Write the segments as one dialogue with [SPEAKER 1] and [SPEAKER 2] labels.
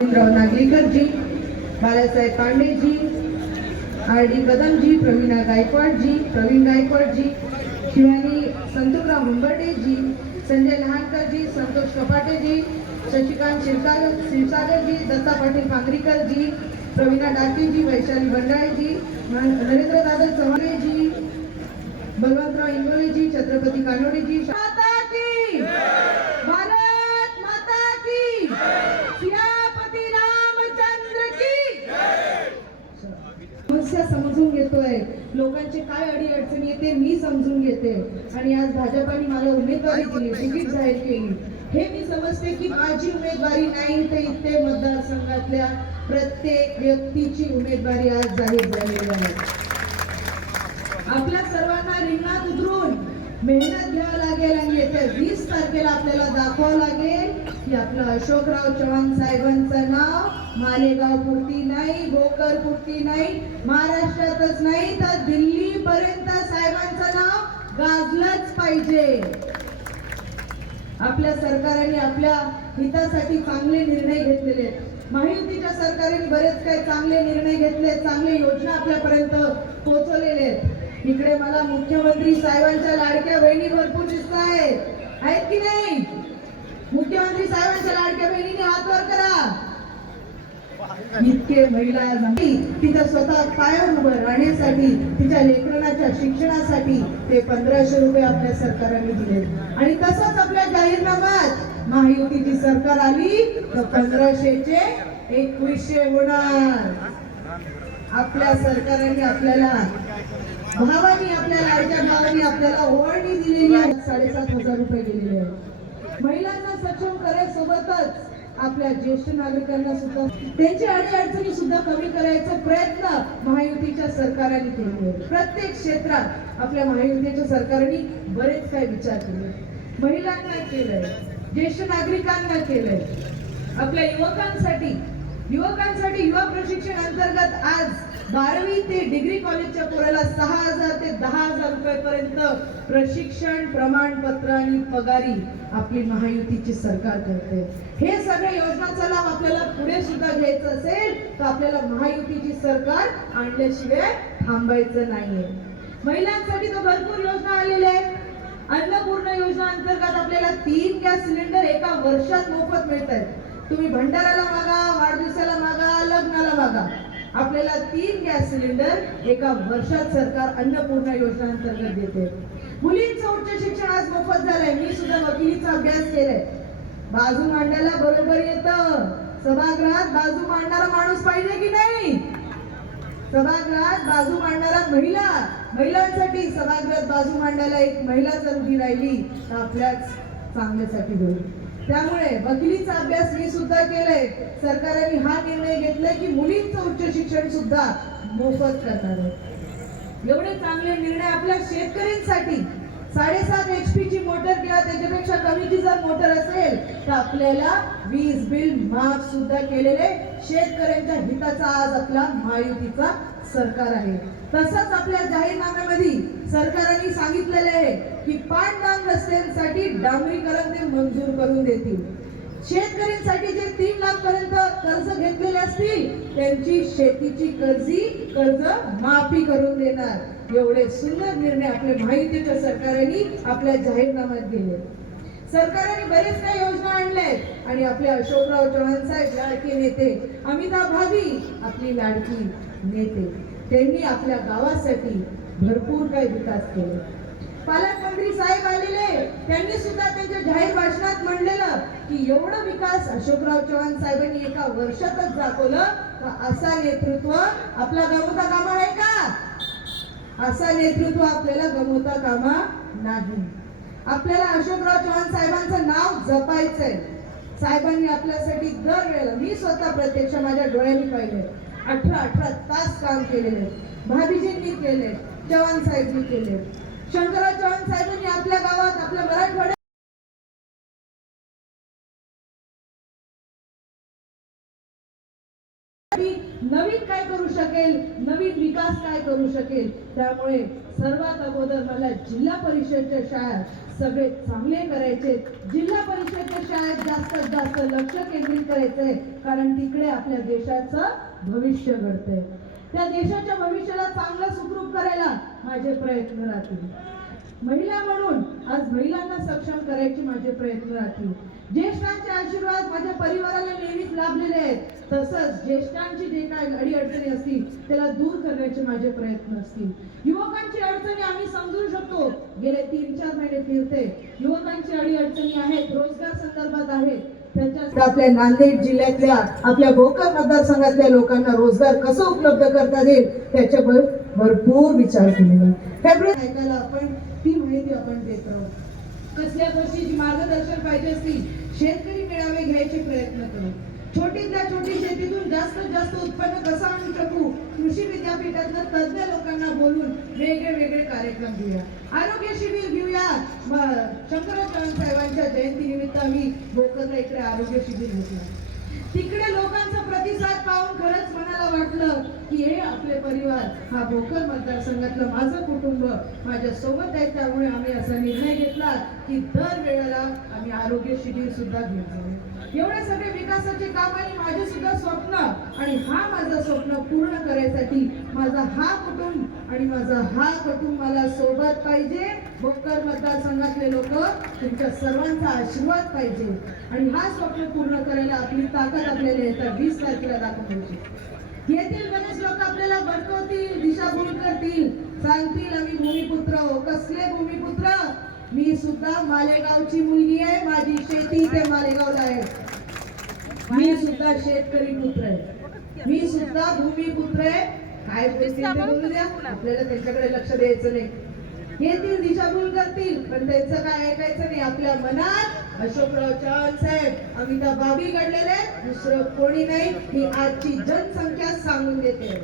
[SPEAKER 1] राव Nagalikar ji Balasaheb Pande ji R D Kadam ji Pravina Gaikwad ji Pravin Gaikwad ji Shivani Santoshrao Mumbarde ji Sanjay Lahankar ji Santosh कपाटेजी Shashikant Shirsagar Shirsagarji ji Datta Patil Pangrikar ji Pravina डाकेजी Vaishali Bandale ji Narendra Dada Chavhane जी बलवंतराव इंगोले जी छत्रपती कानोडे जी माता की भारत माता की सियापती रामचंद्र की समस्या समजून घेतोय. लोकांचे काय अडी अडचणी येते मी समजून घेते. आणि आज भाजपाने मला उमेदवारी दिली तिकीट जाहीर केली. हे मी समजते की माझी उमेदवारी नाही तर इथे मतदारसंघातल्या प्रत्येक व्यक्तीची उमेदवारी आज जाहीर झालेली आहे. आपल्या सर्वांना रिंगणात उतरून मेहनत घ्यावं लागेल आणि येत्या वीस तारखेला आपल्याला दाखवावं लागेल की आपलं अशोकराव चव्हाण साहेबांचं नाव मालेगाव पुरती नाही भोकर पुरती नाही महाराष्ट्रातच नाही तर दिल्ली पर्यंत साहेबांचं नाव गाजलंच पाहिजे. आपल्या सरकारने आपल्या हितासाठी चांगले निर्णय घेतलेले आहेत. महायुतीच्या सरकारने बरेच काही चांगले निर्णय घेतले चांगले योजना आपल्यापर्यंत पोहोचवलेले आहेत. इकडे मला मुख्यमंत्री साहेबांच्या लाडक्या बहिणी भरपूर दिसत आहेत. आहेत की नाही? मुख्यमंत्री साहेबांच्या लाडक्या बहिणीने हात वर करा. इतके महिला तिच्या स्वतः कायम उभं राहण्यासाठी तिच्या लेखनाच्या शिक्षणासाठी ते पंधराशे रुपये आपल्या सरकारने दिले आणि तसंच आपल्या जाहीरनाम्यात महायुतीची सरकार आली तर पंधराशेचे एकवीसशे होणार. आपल्या सरकारने आपल्याला भावानी आपल्या लाडक्या भावानी आपल्याला ओवाळणी दिलेली आहे. साडेसात हजार रुपये दिलेले आहेत. महिलांना सक्षम सोबतच आपल्या ज्येष्ठ नागरिकांना सुद्धा त्यांची अडीअडचणी सुद्धा कमी करायचा प्रयत्न महायुतीच्या सरकारने केले प्रत्येक क्षेत्रात आपल्या महायुतीच्या सरकारने बरेच काही विचार केले. महिलांना केलंय ज्येष्ठ नागरिकांना केलंय. आपल्या युवकांसाठी युवकांसाठी युवा प्रशिक्षण अंतर्गत आज बारावी ते डिग्री कॉलेजच्या पोराला सहा हजार ते दहा हजार रुपयापर्यंत प्रशिक्षण प्रमाणपत्र आणि पगारी आपली महायुतीची सरकार करते. हे सगळे योजनाचा लाभ आपल्याला पुढे सुद्धा घ्यायचं असेल तर आपल्याला महायुतीची सरकार आणल्याशिवाय थांबायचं नाहीये. महिलांसाठी तर भरपूर योजना आलेल्या आहेत. अन्नपूर्ण योजना अंतर्गत आपल्याला तीन गॅस सिलेंडर एका वर्षात मोफत मिळत आहेत तुम्ही भंडाराला मागा वाढदिवसाला मागा लग्नाला मागा. आपल्याला तीन गॅस सिलेंडर एका वर्षात सरकार अन्नपूर्णा योजना अंतर्गत देते. मुलींचं उच्च शिक्षण आज मोफत झालंय. मी सुद्धा वकिलीचा अभ्यास केलाय. बाजू मांडायला बरोबर येतं. सभागृहात बाजू मांडणारा माणूस पाहिजे की नाही? सभागृहात बाजू मांडणारा महिला. महिलांसाठी सभागृहात बाजू मांडायला एक महिला जर उभी राहिली तर आपल्याच चांगल्यासाठी होईल. त्यामुळे वकिलीचा अभ्यास मी सुद्धा केलाय. सरकारने हा निर्णय घेतलाय की मुलींचं उच्च शिक्षण सुद्धा मोफत करणार आहे. एवढे चांगले निर्णय आपल्या शेतकऱ्यांसाठी. साडेसात एच पी ची मोटर किंवा त्याच्यापेक्षा कमीची जर मोटर असेल आपल्याला वीज बिल माफ सुद्धा केलेले शेतकऱ्यांच्या हिताचा आज आपला महायुतीचा सरकार आहे. तसंच आपल्या जाहीरनाम्यामध्ये सरकारने सांगितलेले आहे की पाणडांग रस्त्यांसाठी डांबरीकरण ते मंजूर करून देतील. शेतकऱ्यांसाठी जे तीन लाख पर्यंत कर्ज घेतलेले असतील त्यांची शेतीची कर्जी कर्ज माफी करून देणार. एवढे सुंदर निर्णय आपल्या माहितीच्या सरकारने आपल्या जाहीरनाम्यात दिले. सरकारने बरेच काही योजना आणल्या आहेत आणि आपले अशोकराव चव्हाण साहेब लाडके नेते अमिताभ भाभी आपली लाडकी नेते. त्यांनी आपल्या गावासाठी भरपूर काही विकास केले. पालकमंत्री साहेब आलेले त्यांनी सुद्धा त्यांच्या जाहीर भाषणात म्हणलेलं की एवढं विकास अशोकराव चव्हाण साहेबांनी एका वर्षातच दाखवलं तर असा नेतृत्व आपला गमवता कामा आहे का? असा नेतृत्व आपल्याला गमवता कामा नाही. आपल्याला अशोकराव चव्हाण साहेबांचं नाव जपायचंय. साहेबांनी आपल्यासाठी दर वेळेला मी स्वतः प्रत्यक्ष माझ्या डोळ्यांनी पाहिले अठरा अठरा तास काम केलेले. भाभीजींनी केले चव्हाण साहेबनी केले. शंकरराव चव्हाण साहेबांनी आपल्या गावात आपल्या मराठवाड्यात शकेल नवीन विकास काय करू शकेल? त्यामुळे सर्वात अगोदर मला जिल्हा परिषदच्या शाळेत सगळे चांगले करायचे. जिल्हा परिषदच्या शाळेत जास्तीत जास्त लक्ष केंद्रित करायचंय कारण तिकडे आपल्या देशाचं भविष्य घडतंय. त्या देशाच्या भविष्याला चांगलं सुखरूप करायला माझे प्रयत्न राहतील. महिला म्हणून आज महिलांना सक्षम करायचे माझे प्रयत्न राहतील ज्येष्ठांचे आशीर्वाद माझ्या परिवाराला नेहमीच लाभलेले आहेत. तसंच ज्येष्ठांची जे काय अडीअडचणी असतील त्याला दूर करण्याचे माझे प्रयत्न असतील. युवकांची अडचणी आम्ही समजू शकतो. गेले तीन चार महिने फिरते. युवकांची अडीअडचणी आहेत रोजगार संदर्भात आहेत. आपल्या नांदेड जिल्ह्यातल्या आपल्या भोकर मतदारसंघातल्या लोकांना रोजगार कसं उपलब्ध करता येईल त्याच्यावर भरपूर विचार केलेला फेब्रुवारी ऐकायला आपण ती माहिती आपण देत राहू. कसल्या गोष्टीची मार्गदर्शन पाहिजे असतील शेतकरी मेळावे घ्यायचे प्रयत्न करू. छोटीतल्या छोटी शेतीतून जास्तीत जास्त उत्पन्न कसं आणू शकू कृषी विद्यापीठातल्या तज्ज्ञ लोकांना बोलून वेगळे वेगळे कार्यक्रम घेऊया. आरोग्य शिबिर घेऊया. म- शंकराचार्य साहेबांच्या जयंती निमित्त आम्ही भोकरला इकडे आरोग्य शिबिर घेतलं. तिकडे लोकांचा प्रतिसाद पाहून खरंच मनाला वाटलं की हे आपले परिवार हा भोकर मतदारसंघातलं माझं कुटुंब माझ्या सोबत आहे. त्यामुळे आम्ही असा निर्णय घेतला की दर वेळेला आम्ही आरोग्य शिबिर सुद्धा घेत एवढे सगळे विकासाचे काम आणि माझे सुद्धा स्वप्न आणि हा माझं स्वप्न पूर्ण करायसाठी माझा हा कुटुंब आणि माझा हा कुटुंब मला सोबत पाहिजे. भोकर मतदारसंघातले लोक तुमच्या सर्वांचा आशीर्वाद पाहिजे. आणि हा स्वप्न पूर्ण करायला आपली ताकद आपल्याला येतात वीस तारखेला दाखवायची येथील गणेश लोक आपल्याला भडकवतील दिशाभूल करतील. सांगतील आम्ही भूमिपुत्र हो. कसले भूमिपुत्र? मी सुद्धा मालेगावची मुलगी आहे. माझी शेती इथे मालेगावला आहे. मी सुद्धा शेतकरी पुत्र आहे. मी सुद्धा भूमिपुत्र आहे. काय द्या. आपल्याला त्यांच्याकडे लक्ष द्यायचं नाही. येतील दिशाभूल करतील पण त्यांचं काय ऐकायचं नाही. आपल्या मनात अशोकराव चव्हाण साहेब अमिताभ बाबी घडलेले दुसरं कोणी नाही. ही आजची जनसंख्या सांगून देते.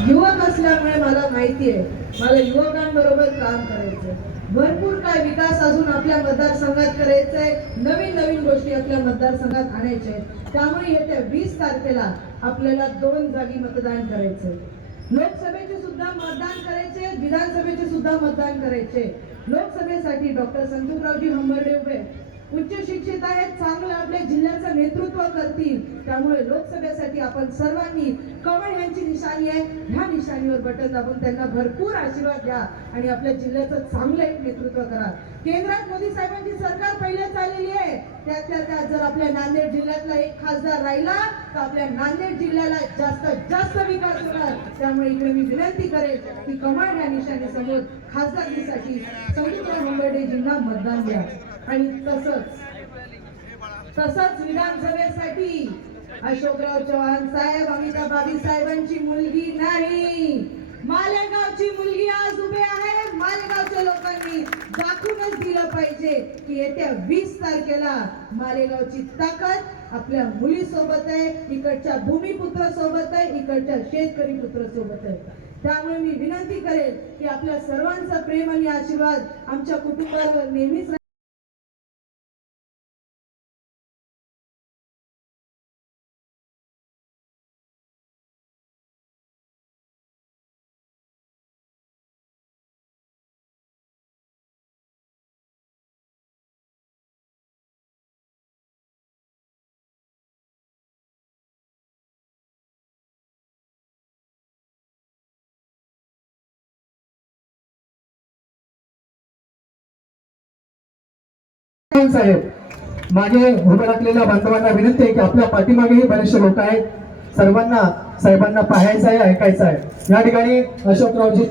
[SPEAKER 1] युवक असल्यामुळे मला माहिती आहे मला युवकांबरोबर काम करायचं भरपूर काय विकास अजून आपल्या मतदारसंघात करायचंय. नवीन नवीन गोष्टी आपल्या मतदारसंघात आणायच्या आहेत. त्यामुळे येत्या वीस तारखेला आपल्याला दोन जागी मतदान करायचंय लोकसभेचे सुद्धा मतदान करायचे विधानसभेचे सुद्धा मतदान करायचे. लोकसभेसाठी डॉक्टर संतोषरावजी हंबर्डे उभे. उच्च शिक्षित आहेत चांगलं आपल्या जिल्ह्याचं नेतृत्व करतील. त्यामुळे लोकसभेसाठी आपण सर्वांनी कमळ यांची निशाणी आहे. ह्या निशाणीवर बटन दाबून त्यांना भरपूर आशीर्वाद द्या आणि आपल्या जिल्ह्याचं चांगलं एक नेतृत्व करा. केंद्रात मोदी साहेबांची सरकार पहिलेच आले. आहे त्यातल्या त्यात जर आपल्या नांदेड जिल्ह्यातला एक खासदार राहिला तर आपल्या नांदेड जिल्ह्याला जास्तीत जास्त विकास होणार. त्यामुळे इकडे मी विनंती करेल की कमळ या निशाने समोर खासदारकीसाठी संतोषराव हंबर्डेजींना मतदान द्या. आणि तसंच तसंच विधानसभेसाठी अशोकराव चव्हाण साहेब अमिताभ बाबी साहेबांची मुलगी नाही. मालेगावची मुलगी आज उभे आहे. मालेगावच्या लोकांनी दाखवूनच दिलं पाहिजे की येत्या वीस तारखेला मालेगावची ताकद आपल्या मुली सोबत आहे इकडच्या भूमिपुत्र सोबत आहे इकडच्या शेतकरी पुत्र सोबत आहे. त्यामुळे मी विनंती करेल की आपल्या सर्वांचा प्रेम आणि आशीर्वाद आमच्या कुटुंबावर नेहमीच
[SPEAKER 2] साहेब मागे उभे राखलेल्या बांधवांना विनंती आहे की आपल्या पाठीमागेही बरेचसे लोक आहेत. सर्वांना साहेबांना पाहायचं आहे ऐकायचं आहे. या ठिकाणी अशोकरावजी